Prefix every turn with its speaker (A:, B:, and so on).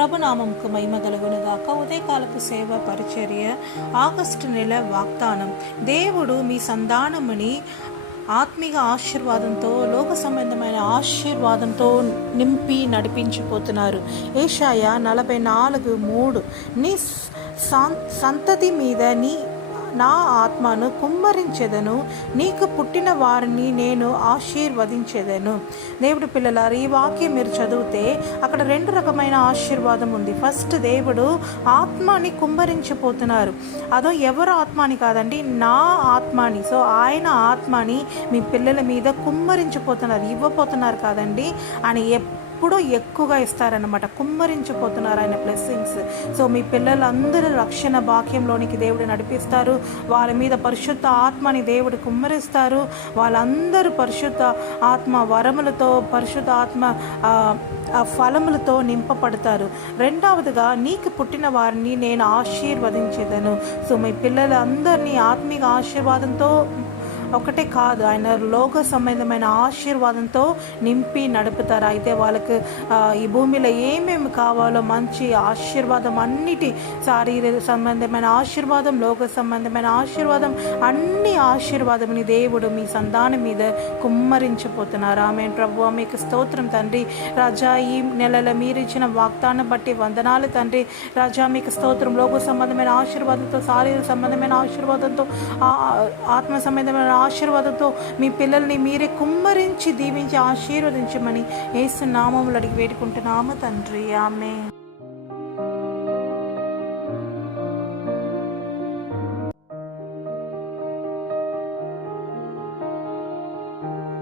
A: ప్రభునామంకు మహిమ కలుగునుగాక. ఉదయకాలపు సేవ పరిచర్య ఆగస్టు నెల వాగ్దానం. దేవుడు మీ సంధానముని ఆత్మీయ ఆశీర్వాదంతో లోక సంబంధమైన ఆశీర్వాదంతో నింపి నడిపించిపోతున్నారు. ఏషాయ నలభై నాలుగు మూడు. నీ సంతతి మీద నీ నా ఆత్మను కుమ్మరించెదను. నీకు పుట్టిన వారిని నేను ఆశీర్వదించెదను. దేవుడు పిల్లలారు ఈ వాక్యం మీరు చదివితే అక్కడ రెండు రకమైన ఆశీర్వాదం ఉంది. ఫస్ట్ దేవుడు ఆత్మని కుమ్మరించిపోతున్నారు. అదో ఎవరు ఆత్మని కాదండి నా ఆత్మని. సో ఆయన ఆత్మని మీ పిల్లల మీద కుమ్మరించిపోతున్నారు ఇవ్వపోతున్నారు కాదండి. అని ఎప్పుడూ ఎక్కువగా ఇస్తారనమాట కుమ్మరించిపోతున్నారు ఆయన బ్లెస్సింగ్స్ సో మీ పిల్లలందరూ రక్షణ బాక్యంలోనికి దేవుడు నడిపిస్తారు. వాళ్ళ మీద పరిశుద్ధ ఆత్మని దేవుడు కుమ్మరిస్తారు. వాళ్ళందరూ పరిశుద్ధ ఆత్మ వరములతో పరిశుద్ధ ఆత్మ ఫలములతో నింపబడతారు. రెండవదిగా నీకు పుట్టిన వారిని నేను ఆశీర్వదించేదను. సో మీ పిల్లలందరినీ ఆత్మీయ ఆశీర్వాదంతో ఒకటే కాదు ఆయన లోక సంబంధమైన ఆశీర్వాదంతో నింపి నడుపుతారు. అయితే వాళ్ళకి ఈ భూమిలో ఏమేమి కావాలో మంచి ఆశీర్వాదం అన్నిటి శారీరక సంబంధమైన ఆశీర్వాదం లోక సంబంధమైన ఆశీర్వాదం అన్ని ఆశీర్వాదంని దేవుడు మీ సంతానం మీద కుమ్మరించిపోతున్నారు. ఆమె ప్రభు మీకు స్తోత్రం తండ్రి. రాజా ఈ నెలలో మీరు ఇచ్చిన వాగ్దానం బట్టి వందనాలు తండ్రి. రాజా మీకు స్తోత్రం. లోక సంబంధమైన ఆశీర్వాదంతో శారీరక సంబంధమైన ఆశీర్వాదంతో ఆ- ఆత్మ సంబంధమైన ఆశీర్వాదంతో మీ పిల్లల్ని మీరే కుమ్మరించి దీవించి ఆశీర్వదించమని ఏసు నామములు అడిగి వేడుకుంటున్నాము తండ్రి. ఆమె